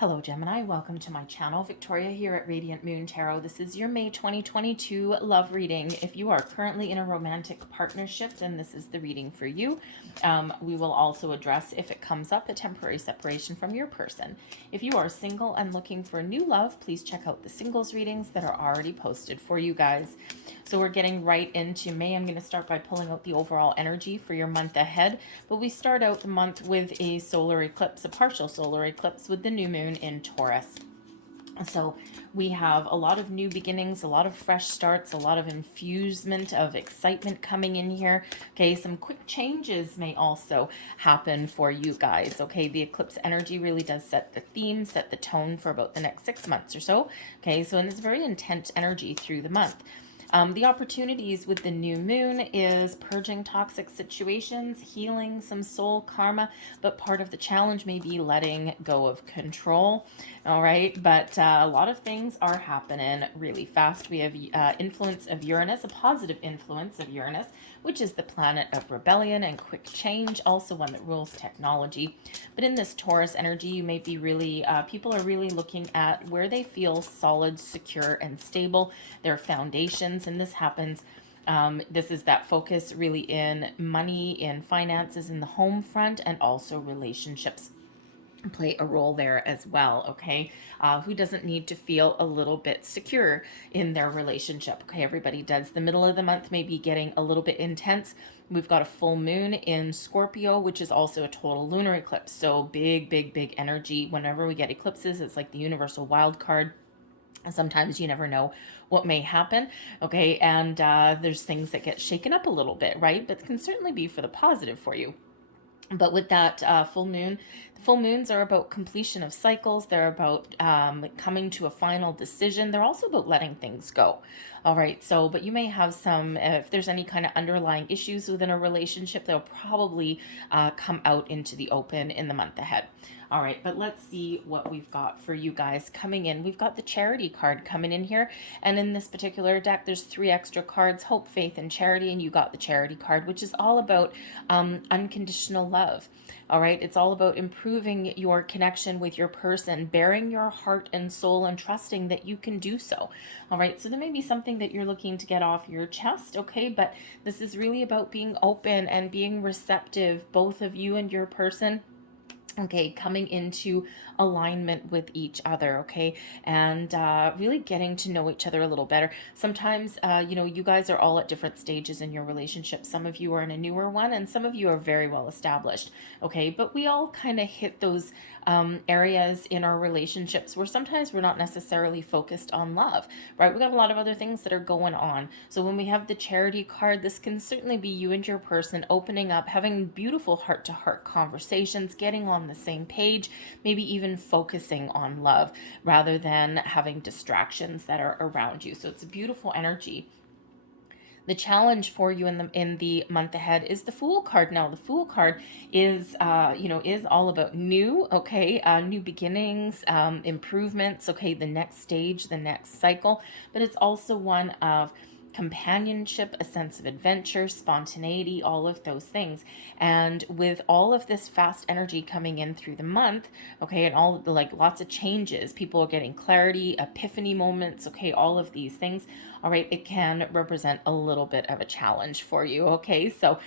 Hello Gemini, welcome to my channel. Victoria here at Radiant Moon Tarot. This is your May 2022 love reading. If you are currently in a romantic partnership, then this is the reading for you. We will also address, if it comes up, a temporary separation from your person. If you are single and looking for new love, please check out the singles readings that are already posted for you guys. So we're getting right into May. I'm going to start by pulling out the overall energy for your month ahead, but we start out the month with a solar eclipse, a partial solar eclipse with the new moon in Taurus. So we have a lot of new beginnings, a lot of fresh starts, a lot of infusement of excitement coming in here. Okay, some quick changes may also happen for you guys. Okay, the eclipse energy really does set the theme, set the tone for about the next 6 months or so. Okay, so it's very intense energy through the month. The opportunities with the new moon is purging toxic situations, healing some soul karma, but part of the challenge may be letting go of control. All right, but a lot of things are happening really fast. We have influence of Uranus, a positive influence of Uranus, which is the planet of rebellion and quick change, also one that rules technology. But in this Taurus energy, you may be really, people are really looking at where they feel solid, secure, and stable, their foundations, and this happens. This is that focus really in money, in finances, in the home front, and also relationships play a role there as well. Okay, who doesn't need to feel a little bit secure in their relationship? Okay, everybody does. The middle of the month may be getting a little bit intense. We've got a full moon in Scorpio, which is also a total lunar eclipse, so big energy. Whenever we get eclipses, it's like the universal wild card. Sometimes you never know what may happen. Okay, and there's things that get shaken up a little bit, right? But it can certainly be for the positive for you. But with that full moon, full moons are about completion of cycles. They're about coming to a final decision. They're also about letting things go. All right. So, but you may have some, if there's any kind of underlying issues within a relationship, they'll probably come out into the open in the month ahead. All right, but let's see what we've got for you guys coming in. We've got the charity card coming in here. And in this particular deck, there's 3 extra cards, hope, faith, and charity. And you got the charity card, which is all about unconditional love. All right, it's all about improving your connection with your person, bearing your heart and soul and trusting that you can do so. All right, so there may be something that you're looking to get off your chest, okay, but this is really about being open and being receptive, both of you and your person. Okay, coming into alignment with each other, okay, and really getting to know each other a little better. Sometimes, you guys are all at different stages in your relationship. Some of you are in a newer one, and some of you are very well established, okay, but we all kind of hit those areas in our relationships where sometimes we're not necessarily focused on love, right? We got a lot of other things that are going on. So when we have the charity card, this can certainly be you and your person opening up, having beautiful heart-to-heart conversations, getting on the same page, maybe even focusing on love rather than having distractions that are around you. So it's a beautiful energy. The challenge for you in the month ahead is the Fool card. Now, the Fool card is is all about new, okay, new beginnings, improvements, okay, the next stage, the next cycle, but it's also one of companionship, a sense of adventure, spontaneity, all of those things. And with all of this fast energy coming in through the month, okay, and all the, like, lots of changes, people are getting clarity, epiphany moments, okay, all of these things, all right, it can represent a little bit of a challenge for you, okay? So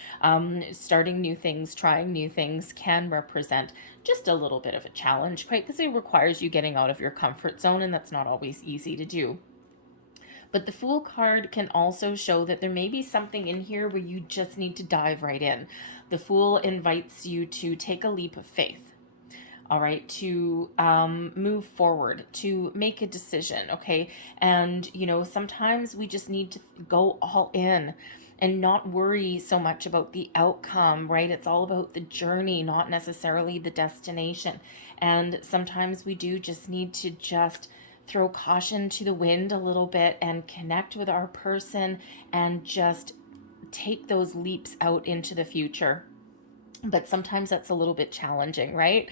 starting new things, trying new things can represent just a little bit of a challenge, right? Because it requires you getting out of your comfort zone, and that's not always easy to do. But the Fool card can also show that there may be something in here where you just need to dive right in. The Fool invites you to take a leap of faith. All right, to move forward, to make a decision, okay? And, sometimes we just need to go all in and not worry so much about the outcome, right? It's all about the journey, not necessarily the destination. And sometimes we do just need to just throw caution to the wind a little bit and connect with our person and just take those leaps out into the future. But sometimes that's a little bit challenging, right?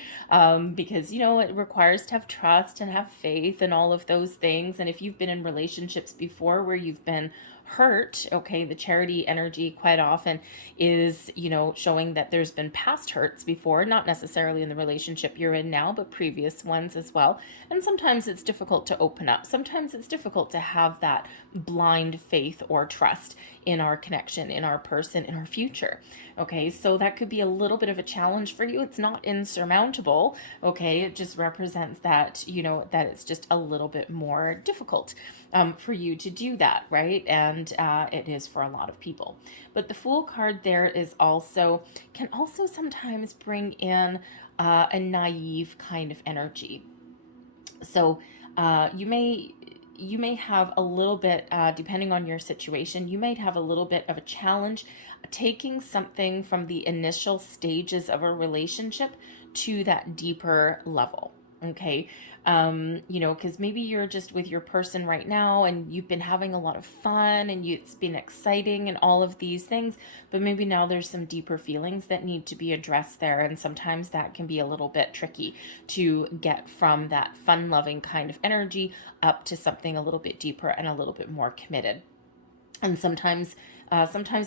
Because, it requires to have trust and have faith and all of those things. And if you've been in relationships before where you've been hurt. Okay, the charity energy quite often is, showing that there's been past hurts before, not necessarily in the relationship you're in now, but previous ones as well. And sometimes it's difficult to open up. Sometimes it's difficult to have that blind faith or trust in our connection, in our person, in our future. Okay, so that could be a little bit of a challenge for you. It's not insurmountable. Okay, it just represents that, that it's just a little bit more difficult for you to do that, right? And it is for a lot of people. But the Fool card there can also sometimes bring in a naive kind of energy. So you may have a little bit, depending on your situation, you might have a little bit of a challenge taking something from the initial stages of a relationship to that deeper level. Okay. Because maybe you're just with your person right now and you've been having a lot of fun and it's been exciting and all of these things, but maybe now there's some deeper feelings that need to be addressed there. And sometimes that can be a little bit tricky to get from that fun loving kind of energy up to something a little bit deeper and a little bit more committed. And sometimes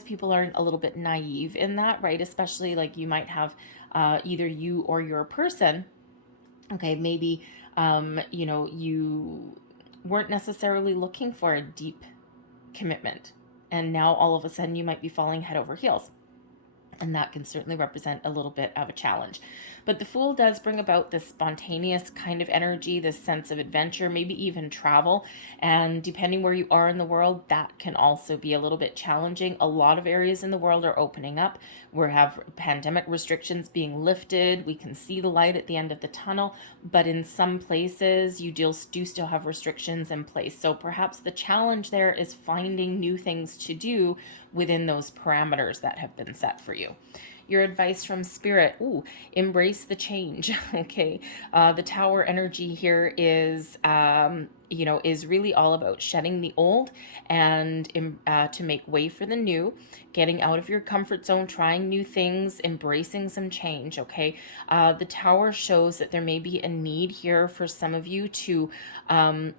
people are a little bit naive in that, right? Especially like you might have either you or your person. Okay, maybe you weren't necessarily looking for a deep commitment, and now all of a sudden you might be falling head over heels. And that can certainly represent a little bit of a challenge. But the Fool does bring about this spontaneous kind of energy, this sense of adventure, maybe even travel. And depending where you are in the world, that can also be a little bit challenging. A lot of areas in the world are opening up. We have pandemic restrictions being lifted. We can see the light at the end of the tunnel. But in some places, you do still have restrictions in place. So perhaps the challenge there is finding new things to do within those parameters that have been set for you. Your advice from Spirit, embrace the change. Okay. The Tower energy here is really all about shedding the old and to make way for the new, getting out of your comfort zone, trying new things, embracing some change. Okay. The Tower shows that there may be a need here for some of you to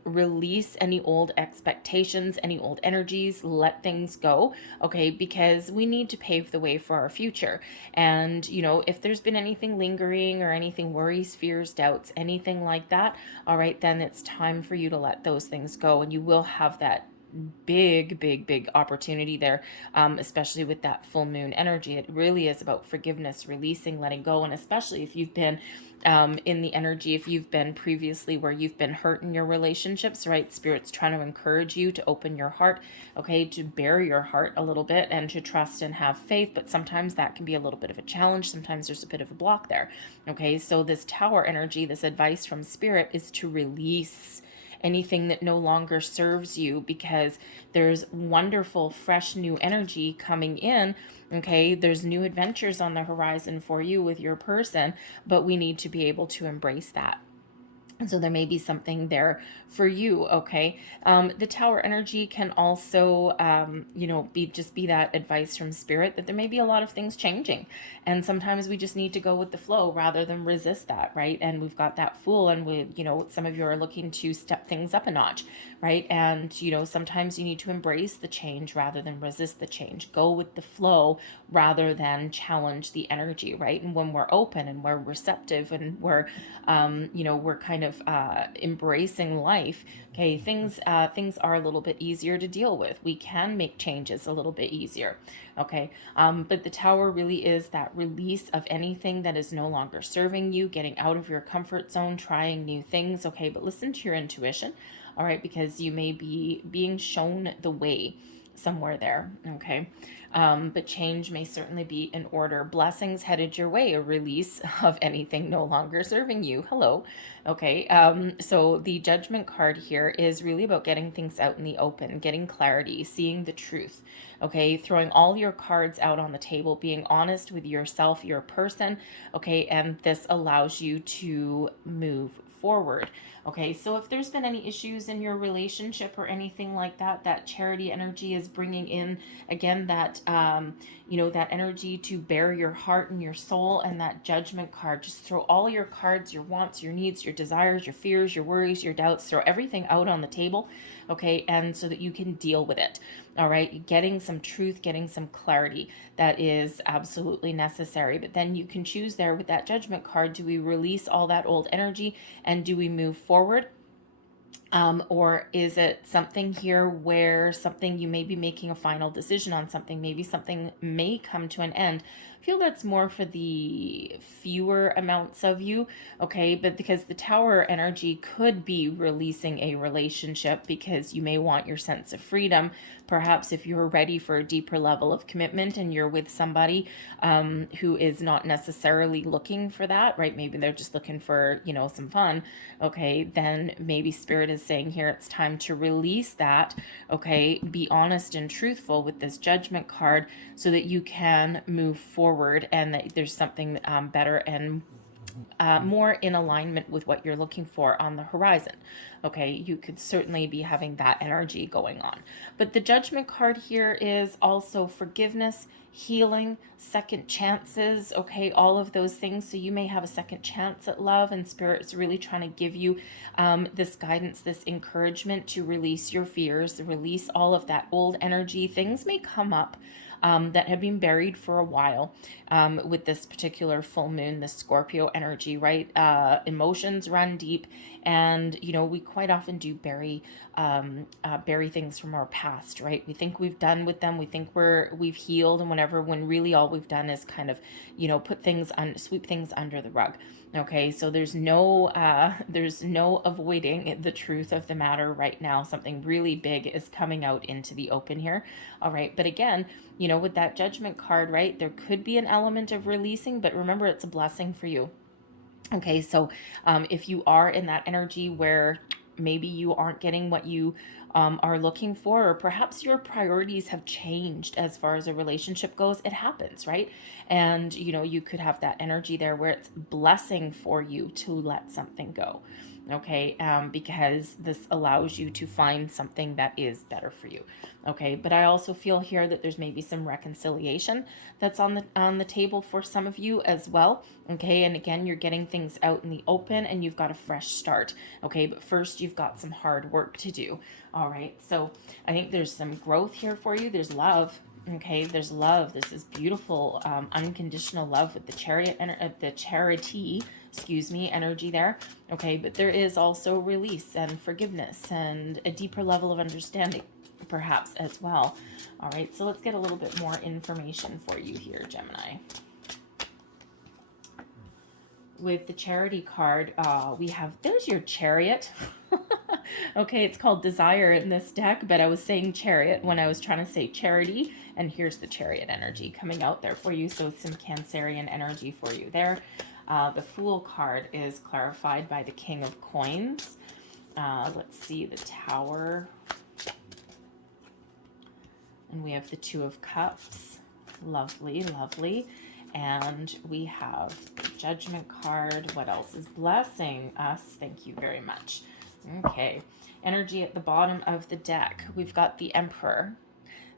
release any old expectations, any old energies, let things go. Okay. Because we need to pave the way for our future. And, if there's been anything lingering or anything, worries, fears, doubts, anything like that, all right, then it's time for you to let those things go. And you will have that big opportunity there, especially with that full moon energy. It really is about forgiveness, releasing, letting go. And especially if you've been in the energy, if you've been previously where you've been hurt in your relationships, right? Spirit's trying to encourage you to open your heart, okay, to bare your heart a little bit and to trust and have faith. But sometimes that can be a little bit of a challenge. Sometimes there's a bit of a block there. Okay, so this Tower energy, this advice from Spirit is to release anything that no longer serves you, because there's wonderful, fresh, new energy coming in. Okay, there's new adventures on the horizon for you with your person, but we need to be able to embrace that. And so there may be something there for you, okay? The Tower energy can also, be that advice from Spirit that there may be a lot of things changing. And sometimes we just need to go with the flow rather than resist that, right? And we've got that Fool, and some of you are looking to step things up a notch, right? And, sometimes you need to embrace the change rather than resist the change. Go with the flow rather than challenge the energy, right? And when we're open and we're receptive and we're kind of embracing life, okay, things are a little bit easier to deal with. We can make changes a little bit easier, okay? But the Tower really is that release of anything that is no longer serving you, getting out of your comfort zone, trying new things, okay? But listen to your intuition, all right? Because you may be being shown the way somewhere there, okay? But change may certainly be in order. Blessings headed your way, a release of anything no longer serving you. Hello. Okay. So the Judgment card here is really about getting things out in the open, getting clarity, seeing the truth. Okay. Throwing all your cards out on the table, being honest with yourself, your person. Okay. And this allows you to move forward. Okay, so if there's been any issues in your relationship or anything like that, that charity energy is bringing in, again, that, that energy to bare your heart and your soul. And that Judgment card, just throw all your cards, your wants, your needs, your desires, your fears, your worries, your doubts, throw everything out on the table. okay, and so that you can deal with it. All right, getting some truth, getting some clarity, that is absolutely necessary. But then you can choose there with that Judgment card, do we release all that old energy and do we move forward? Or is it something here where something you may be making a final decision on something, maybe something may come to an end? I feel that's more for the fewer amounts of you, okay? But because the Tower energy could be releasing a relationship because you may want your sense of freedom. Perhaps if you're ready for a deeper level of commitment and you're with somebody who is not necessarily looking for that, right? Maybe they're just looking for, some fun, okay? Then maybe Spirit is saying here it's time to release that, okay? Be honest and truthful with this Judgment card so that you can move forward and that there's something better and more in alignment with what you're looking for on the horizon. Okay, you could certainly be having that energy going on. But the Judgment card here is also forgiveness, healing, second chances, okay, all of those things. So you may have a second chance at love, and Spirit is really trying to give you this guidance, this encouragement to release your fears, release all of that old energy. Things may come up that have been buried for a while with this particular full moon, the Scorpio energy, right? Emotions run deep, and we quite often do bury things from our past, right? We think we've done with them, we think we've healed and whatever, when really all we've done is kind of sweep things under the rug. Okay, so there's no avoiding the truth of the matter right now. Something really big is coming out into the open here. All right, but again, with that Judgment card, right, there could be an element of releasing, but remember, it's a blessing for you. Okay, so if you are in that energy where maybe you aren't getting what you are looking for, or perhaps your priorities have changed as far as a relationship goes, it happens, right? And you could have that energy there where it's blessing for you to let something go, okay? Because this allows you to find something that is better for you, okay? But I also feel here that there's maybe some reconciliation that's on the table for some of you as well, okay? And again, you're getting things out in the open and you've got a fresh start, okay? But first, you've got some hard work to do. All right, so I think there's some growth here for you. There's love, okay? There's love. This is beautiful, unconditional love with the Chariot and the Charity, energy there, okay? But there is also release and forgiveness and a deeper level of understanding, perhaps, as well. All right, so let's get a little bit more information for you here, Gemini. With the Charity card, there's your Chariot. Okay, it's called Desire in this deck, but I was saying Chariot when I was trying to say Charity, and here's the Chariot energy coming out there for you, so some Cancerian energy for you there. The Fool card is clarified by the King of Coins. Let's see, the Tower. And we have the Two of Cups. Lovely, lovely. And we have the Judgment card. What else is blessing us? Thank you very much. Okay. Energy at the bottom of the deck. We've got the Emperor.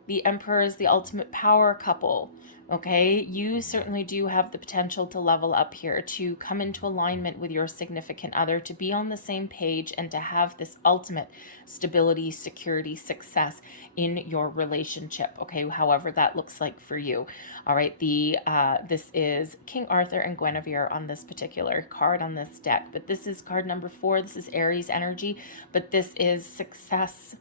The Emperor is the ultimate power couple. Okay, you certainly do have the potential to level up here, to come into alignment with your significant other, to be on the same page, and to have this ultimate stability, security, success in your relationship. Okay, however that looks like for you. All right, this is King Arthur and Guinevere on this particular card on this deck, but this is card number 4. This is Aries energy, but this is success.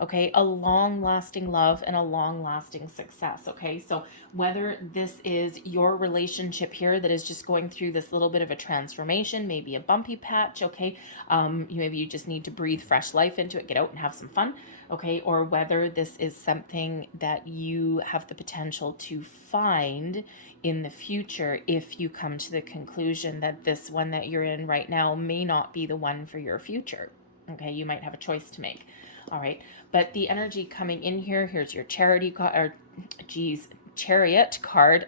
Okay, a long-lasting love and a long-lasting success, okay? So whether this is your relationship here that is just going through this little bit of a transformation, maybe a bumpy patch, okay? Maybe you just need to breathe fresh life into it, get out and have some fun, okay? Or whether this is something that you have the potential to find in the future if you come to the conclusion that this one that you're in right now may not be the one for your future, okay? You might have a choice to make. All right, but the energy coming in here, here's your Chariot card.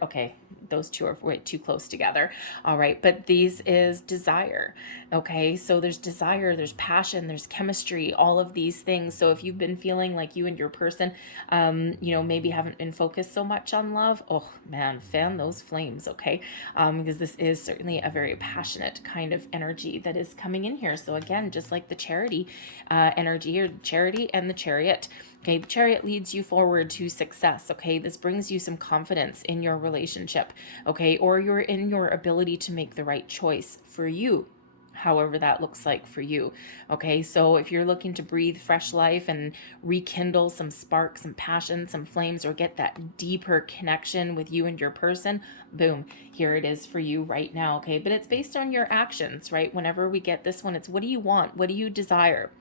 Okay, those two are way too close together. All right, but these is desire. Okay, so there's desire, there's passion, there's chemistry, all of these things. So if you've been feeling like you and your person, maybe haven't been focused so much on love, oh man, fan those flames, okay? Because this is certainly a very passionate kind of energy that is coming in here. So again, just like the charity energy, or charity and the chariot. Okay, the chariot leads you forward to success. Okay, this brings you some confidence in your relationship. Okay, or you're in your ability to make the right choice for you, however that looks like for you. Okay, so if you're looking to breathe fresh life and rekindle some spark, some passion, some flames, or get that deeper connection with you and your person, boom, here it is for you right now. Okay, but it's based on your actions, right? Whenever we get this one, it's what do you want? What do you desire?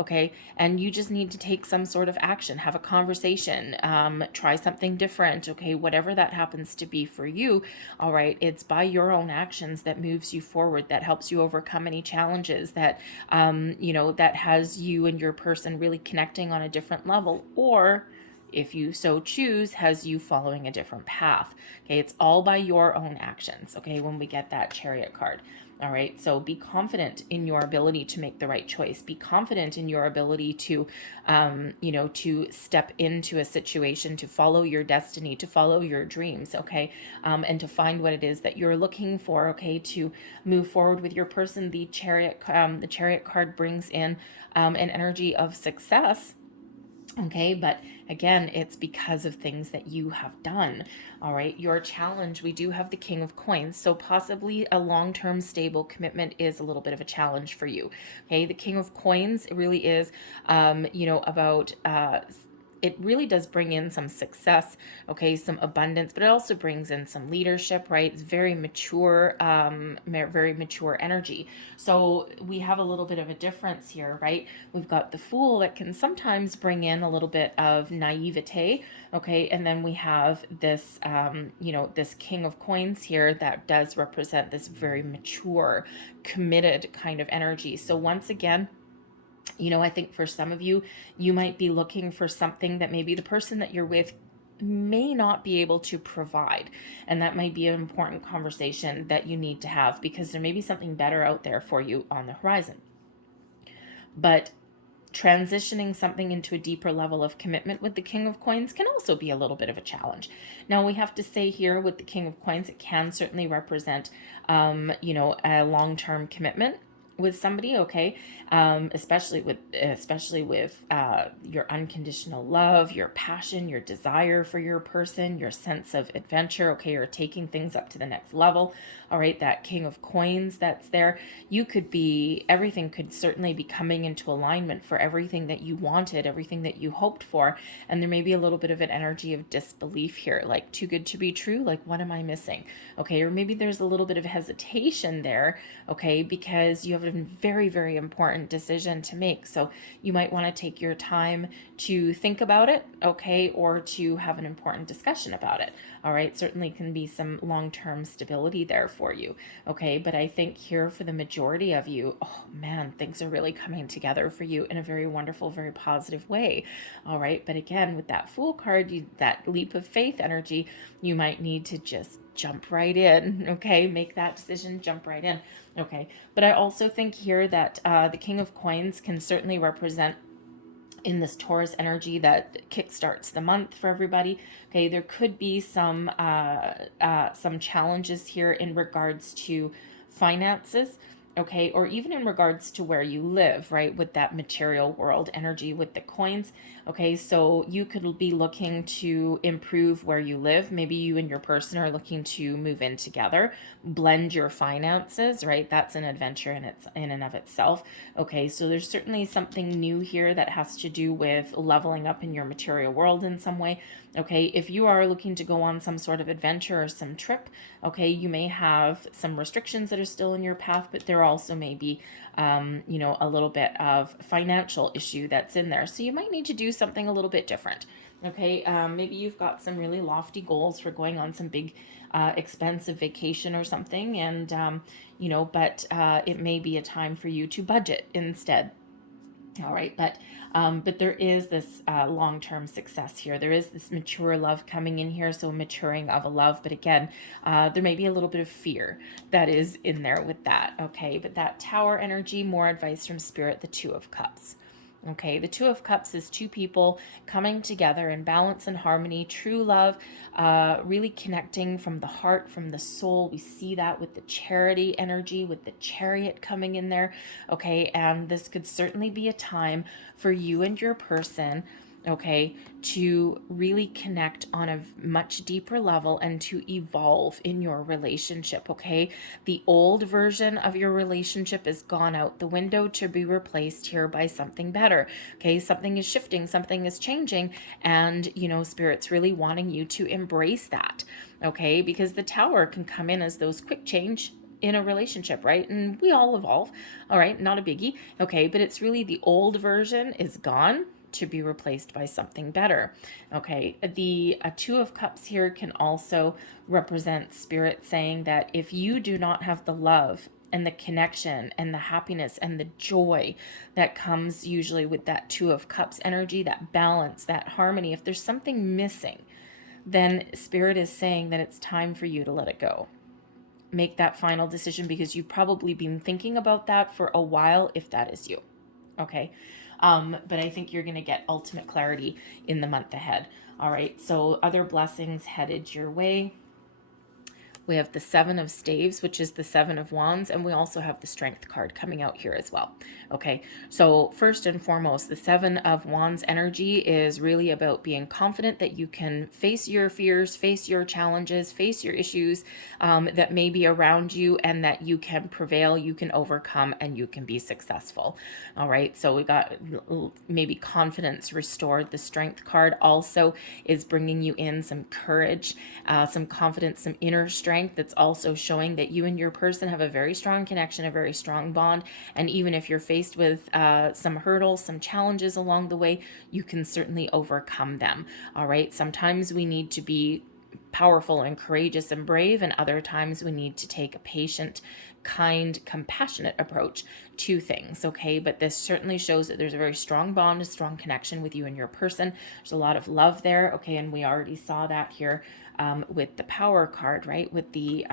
Okay, and you just need to take some sort of action, have a conversation, try something different. Okay, whatever that happens to be for you. All right, it's by your own actions that moves you forward, that helps you overcome any challenges, that that has you and your person really connecting on a different level, or if you so choose, has you following a different path. Okay, it's all by your own actions. Okay, when we get that chariot card. All right, so be confident in your ability to make the right choice. Be confident in your ability to, to step into a situation, to follow your destiny, to follow your dreams, okay, and to find what it is that you're looking for, okay, to move forward with your person. The chariot card brings in an energy of success. Okay, but again, it's because of things that you have done. All right, your challenge, we do have the King of Coins, so possibly a long-term stable commitment is a little bit of a challenge for you. Okay, the King of Coins really is, about it really does bring in some success, okay, some abundance, but it also brings in some leadership, right? It's very mature energy. So we have a little bit of a difference here, right? We've got the Fool that can sometimes bring in a little bit of naivete, okay, and then we have this, this King of Coins here that does represent this very mature, committed kind of energy. So once again, I think for some of you, you might be looking for something that maybe the person that you're with may not be able to provide. And that might be an important conversation that you need to have, because there may be something better out there for you on the horizon. But transitioning something into a deeper level of commitment with the King of Coins can also be a little bit of a challenge. Now, we have to say here with the King of Coins, it can certainly represent, a long-term commitment with somebody, okay, especially with your unconditional love, your passion, your desire for your person, your sense of adventure, okay, or taking things up to the next level. All right, that King of Coins that's there, everything could certainly be coming into alignment for everything that you wanted, everything that you hoped for, and there may be a little bit of an energy of disbelief here, like too good to be true, like what am I missing? Okay, or maybe there's a little bit of hesitation there, okay, because you have a very, very important decision to make. So you might want to take your time to think about it, okay, or to have an important discussion about it. All right, certainly can be some long-term stability there for you, okay, but I think here for the majority of you, oh man, things are really coming together for you in a very wonderful, very positive way. All right, but again, with that Fool card, that leap of faith energy, you might need to just jump right in, okay, make that decision, jump right in, okay. But I also think here that the King of Coins can certainly represent, in this Taurus energy that kickstarts the month for everybody, okay, there could be some challenges here in regards to finances, okay, or even in regards to where you live, right, with that material world energy with the coins, okay, so you could be looking to improve where you live. Maybe you and your person are looking to move in together, blend your finances, right, that's an adventure in and of itself, okay, so there's certainly something new here that has to do with leveling up in your material world in some way, okay, if you are looking to go on some sort of adventure or some trip, okay, you may have some restrictions that are still in your path, but there also may be, a little bit of financial issue that's in there. So you might need to do something a little bit different. Okay, maybe you've got some really lofty goals for going on some big, expensive vacation or something, and, but it may be a time for you to budget instead. All right, but But there is this long-term success here. There is this mature love coming in here, so maturing of a love. But again, there may be a little bit of fear that is in there with that, okay? But that Tower energy, more advice from Spirit, the Two of Cups. Okay, the Two of Cups is two people coming together in balance and harmony, true love, really connecting from the heart, from the soul. We see that with the Charity energy, with the Chariot coming in there. Okay, and this could certainly be a time for you and your person, okay, to really connect on a much deeper level and to evolve in your relationship, okay? The old version of your relationship is gone out the window to be replaced here by something better, okay? Something is shifting, something is changing, and, you know, Spirit's really wanting you to embrace that, okay? Because the Tower can come in as those quick change in a relationship, right? And we all evolve, all right? Not a biggie, okay? But it's really the old version is gone to be replaced by something better. Okay, the Two of Cups here can also represent Spirit saying that if you do not have the love and the connection and the happiness and the joy that comes usually with that Two of Cups energy, that balance, that harmony, if there's something missing, then Spirit is saying that it's time for you to let it go. Make that final decision, because you've probably been thinking about that for a while, if that is you. Okay. But I think you're going to get ultimate clarity in the month ahead. All right. So other blessings headed your way. We have the Seven of Staves, which is the Seven of Wands, and we also have the Strength card coming out here as well. Okay, so first and foremost, the Seven of Wands energy is really about being confident that you can face your fears, face your challenges, face your issues that may be around you, and that you can prevail, you can overcome, and you can be successful. All right, so we got maybe confidence restored. The Strength card also is bringing you in some courage, some confidence, some inner strength that's also showing that you and your person have a very strong connection, a very strong bond. And even if you're faced with some hurdles, some challenges along the way, you can certainly overcome them. All right. Sometimes we need to be powerful and courageous and brave, and other times we need to take a patient, kind, compassionate approach to things, okay? But this certainly shows that there's a very strong bond, a strong connection with you and your person. There's a lot of love there, okay? And we already saw that here with the Power card, right? With the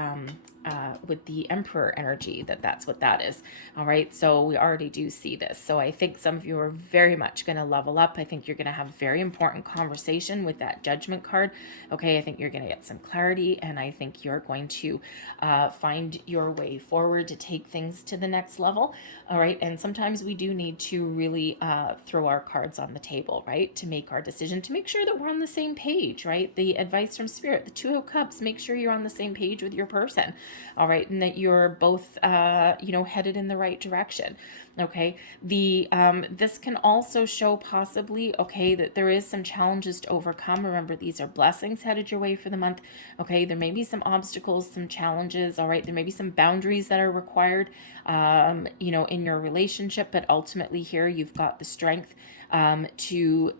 Emperor energy, that's what that is. All right, so we already do see this. So I think some of you are very much going to level up. I think you're going to have a very important conversation with that Judgment card. Okay, I think you're going to get some clarity, and I think you're going to find your way forward to take things to the next level. All right, and sometimes we do need to really throw our cards on the table, right, to make our decision, to make sure that we're on the same page, right? The advice from Spirit, the Two of Cups, make sure you're on the same page with your person, all right, and that you're both, headed in the right direction. Okay, this can also show possibly, okay, that there is some challenges to overcome. Remember, these are blessings headed your way for the month. Okay, there may be some obstacles, some challenges. All right, there may be some boundaries that are required, in your relationship, but ultimately here you've got the strength to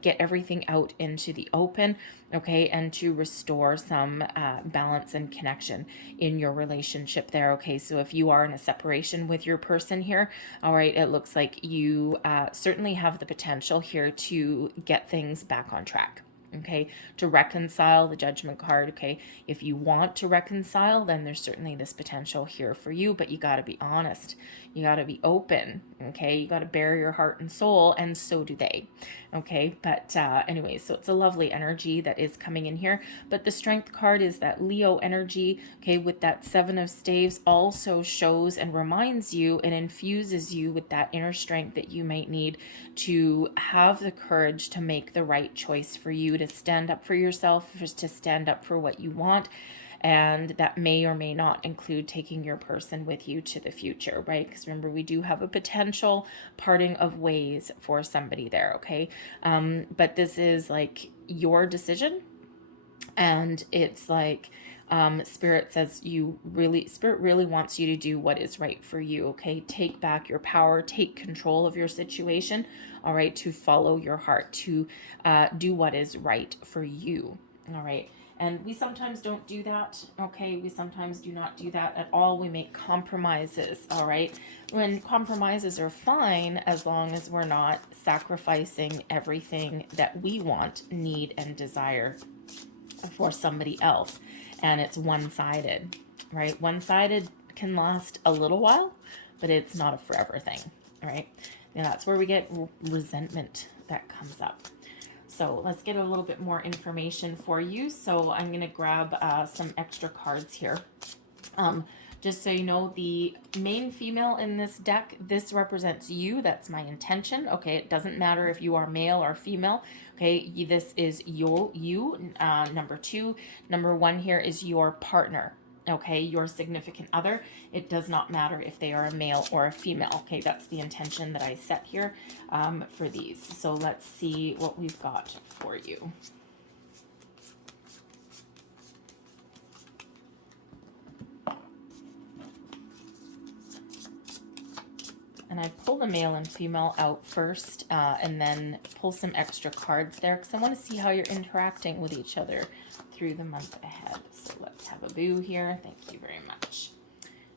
get everything out into the open, okay, and to restore some balance and connection in your relationship there, okay? So if you are in a separation with your person here, all right, it looks like you certainly have the potential here to get things back on track. Okay, to reconcile, the Judgment card. Okay, if you want to reconcile, then there's certainly this potential here for you, but you got to be honest, you got to be open. Okay, you got to bare your heart and soul, and so do they. Okay, but anyway, so it's a lovely energy that is coming in here. But the Strength card is that Leo energy, okay, with that Seven of Staves, also shows and reminds you and infuses you with that inner strength that you might need to have the courage to make the right choice for you, to stand up for yourself, to stand up for what you want. And that may or may not include taking your person with you to the future, right? Because remember, we do have a potential parting of ways for somebody there, okay? But this is like your decision. And it's like, Spirit says Spirit really wants you to do what is right for you, okay? Take back your power, take control of your situation, all right? To follow your heart, to do what is right for you. All right. And we sometimes don't do that, okay? We sometimes do not do that at all. We make compromises, all right? When compromises are fine, as long as we're not sacrificing everything that we want, need, and desire for somebody else. And it's one-sided, right? One-sided can last a little while, but it's not a forever thing, right? And that's where we get resentment that comes up. So let's get a little bit more information for you. So I'm going to grab some extra cards here. Just so you know, the main female in this deck, this represents you. That's my intention. Okay, it doesn't matter if you are male or female. Okay, this is you. Number 2. Number 1 here is your partner. Okay, your significant other. It does not matter if they are a male or a female. Okay, that's the intention that I set here for these. So let's see what we've got for you. And I pull the male and female out first and then pull some extra cards there because I want to see how you're interacting with each other through the month ahead. So let's have a boo here. Thank you very much.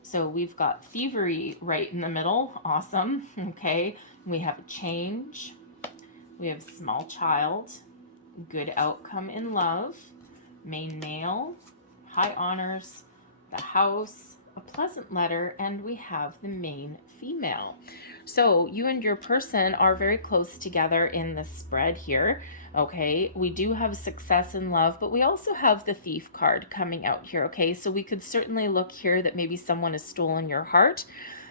So we've got thievery right in the middle. Awesome. Okay. We have a change. We have small child. Good outcome in love. Main male. High honors. The house. A pleasant letter. And we have the main female. So you and your person are very close together in the spread here. Okay, we do have success in love, but we also have the thief card coming out here. Okay, so we could certainly look here that maybe someone has stolen your heart.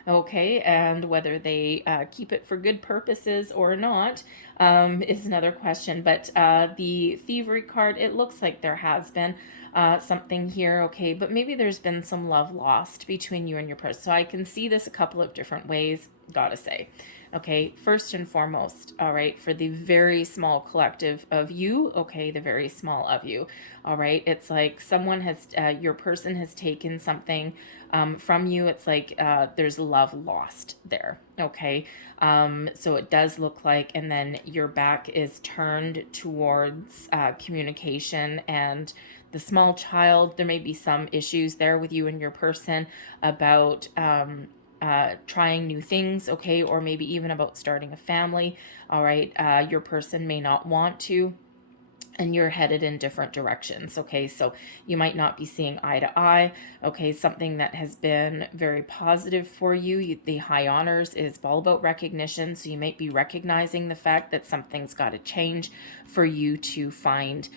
Okay, and whether they keep it for good purposes or not is another question. But the thievery card, it looks like there has been something here, okay, but maybe there's been some love lost between you and your person. So I can see this a couple of different ways, gotta say. Okay, first and foremost, all right, for the very small collective of you, okay, the very small of you, all right, it's like someone has, your person has taken something from you. It's like there's love lost there, okay? So it does look like, and then your back is turned towards communication and the small child. There may be some issues there with you and your person about trying new things, okay, or maybe even about starting a family, all right. Your person may not want to, and you're headed in different directions, okay? So you might not be seeing eye to eye, okay? Something that has been very positive for you, the high honors, is all about recognition, so you might be recognizing the fact that something's got to change for you to find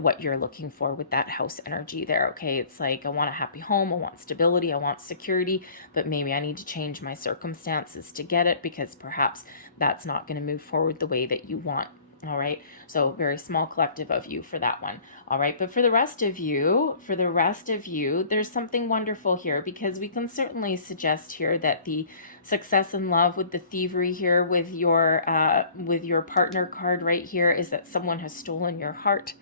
what you're looking for with that house energy there, okay? It's like, I want a happy home, I want stability, I want security, but maybe I need to change my circumstances to get it because perhaps that's not going to move forward the way that you want. All right, so very small collective of you for that one. All right, but for the rest of you, there's something wonderful here because we can certainly suggest here that the success in love with the thievery here with your partner card right here is that someone has stolen your heart,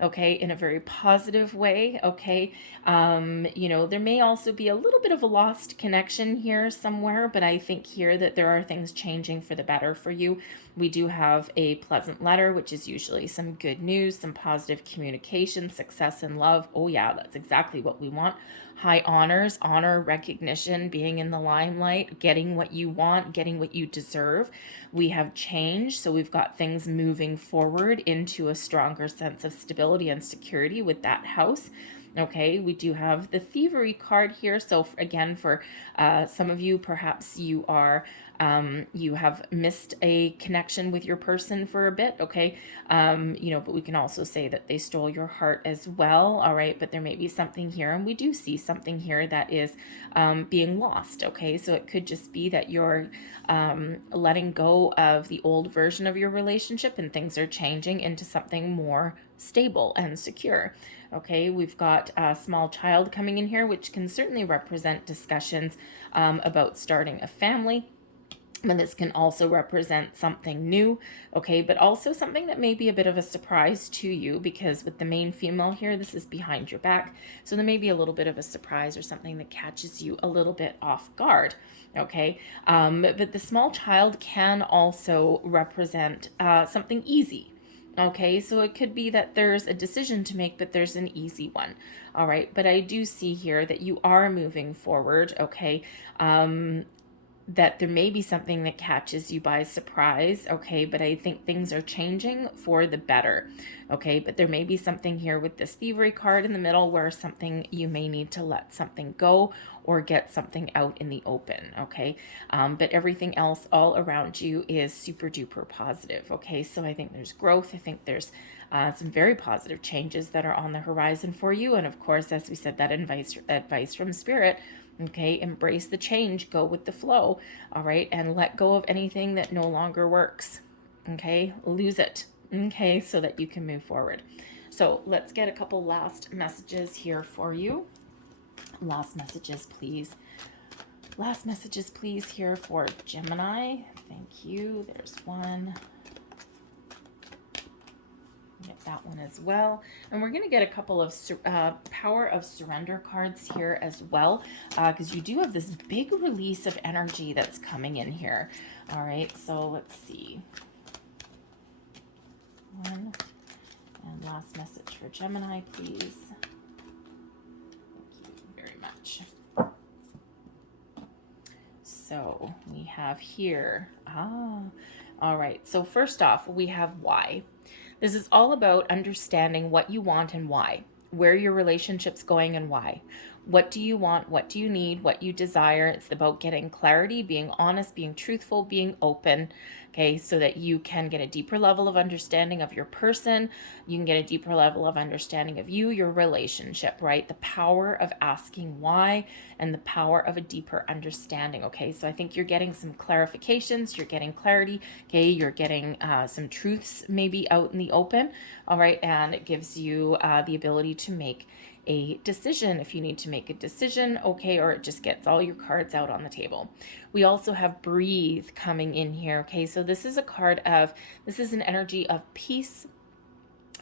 okay, in a very positive way, okay. You know, there may also be a little bit of a lost connection here somewhere, but I think here that there are things changing for the better for you. We do have a pleasant letter, which is usually some good news, some positive communication, success in love. Oh yeah, that's exactly what we want. High honors, honor, recognition, being in the limelight, getting what you want, getting what you deserve. We have change, so we've got things moving forward into a stronger sense of stability and security with that house. Okay, we do have the thievery card here. So again, for some of you, perhaps you are you have missed a connection with your person for a bit, okay? You know, but we can also say that they stole your heart as well, all right? But there may be something here, and we do see something here that is being lost, okay? So it could just be that you're letting go of the old version of your relationship and things are changing into something more stable and secure. Okay, we've got a small child coming in here, which can certainly represent discussions about starting a family. But this can also represent something new, okay, but also something that may be a bit of a surprise to you because with the main female here, this is behind your back. So there may be a little bit of a surprise or something that catches you a little bit off guard, okay? But the small child can also represent something easy. Okay, so it could be that there's a decision to make, but there's an easy one. All right, but I do see here that you are moving forward. Okay, that there may be something that catches you by surprise, okay, but I think things are changing for the better, okay, but there may be something here with this thievery card in the middle where something, you may need to let something go or get something out in the open, okay, but everything else all around you is super duper positive, okay, so I think there's growth. I think there's some very positive changes that are on the horizon for you, and of course, as we said, that advice from Spirit. Okay, embrace the change, go with the flow, all right, and let go of anything that no longer works. Okay, lose it. Okay, so that you can move forward. So let's get a couple last messages here for you. Last messages, please. Last messages, please, here for Gemini. Thank you. There's one. Get that one as well. And we're going to get a couple of power of surrender cards here as well, because you do have this big release of energy that's coming in here. All right, so let's see. One. And last message for Gemini, please. Thank you very much. So we have here, all right. So first off, we have why. This is all about understanding what you want and why, where your relationship's going and why. What do you want? What do you need? What you desire? It's about getting clarity, being honest, being truthful, being open, okay, so that you can get a deeper level of understanding of your person. You can get a deeper level of understanding of you, your relationship, right? The power of asking why and the power of a deeper understanding, okay? So I think you're getting some clarifications, you're getting clarity, okay? You're getting some truths maybe out in the open, all right? And it gives you the ability to make a decision if you need to make a decision, okay, or it just gets all your cards out on the table. We also have breathe coming in here, okay, so this is a card of, this is an energy of peace,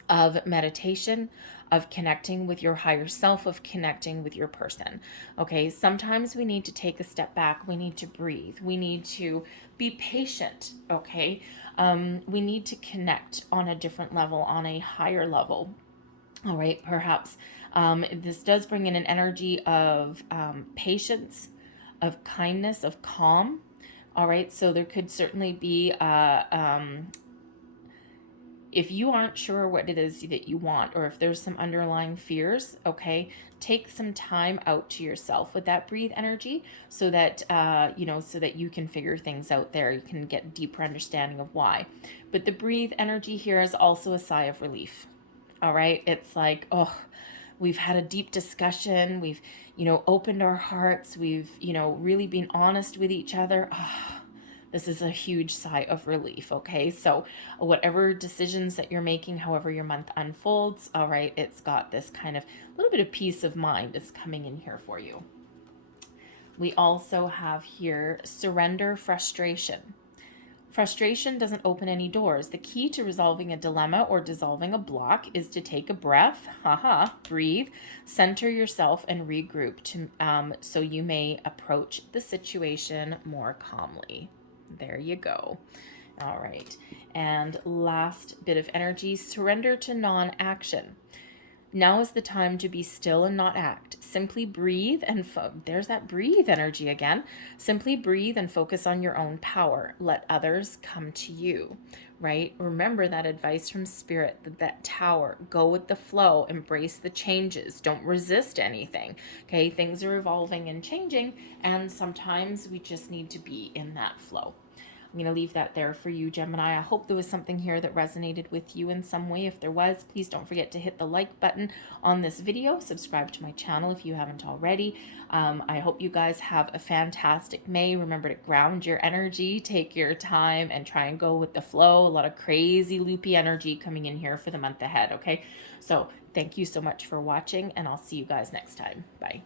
of meditation, of connecting with your higher self, of connecting with your person, okay. Sometimes we need to take a step back, we need to breathe, we need to be patient, okay. We need to connect on a different level, on a higher level, all right. Perhaps this does bring in an energy of patience, of kindness, of calm. All right. So there could certainly be, if you aren't sure what it is that you want, or if there's some underlying fears, okay, take some time out to yourself with that breathe energy so that, so that you can figure things out there. You can get deeper understanding of why. But the breathe energy here is also a sigh of relief. All right. It's like, oh, we've had a deep discussion. We've, opened our hearts. We've, really been honest with each other. Oh, this is a huge sigh of relief. Okay. So whatever decisions that you're making, however your month unfolds, all right, it's got this kind of little bit of peace of mind is coming in here for you. We also have here surrender frustration. Frustration doesn't open any doors. The key to resolving a dilemma or dissolving a block is to take a breath, breathe, center yourself, and regroup so you may approach the situation more calmly. There you go. All right. And last bit of energy, surrender to non-action. Now is the time to be still and not act. Simply breathe and there's that breathe energy again. Simply breathe and focus on your own power. Let others come to you, right? Remember that advice from Spirit, that tower. Go with the flow. Embrace the changes. Don't resist anything, okay? Things are evolving and changing, and sometimes we just need to be in that flow. I'm going to leave that there for you, Gemini. I hope there was something here that resonated with you in some way. If there was, please don't forget to hit the like button on this video. Subscribe to my channel if you haven't already. I hope you guys have a fantastic May. Remember to ground your energy, take your time, and try and go with the flow. A lot of crazy loopy energy coming in here for the month ahead, okay? So thank you so much for watching, and I'll see you guys next time. Bye.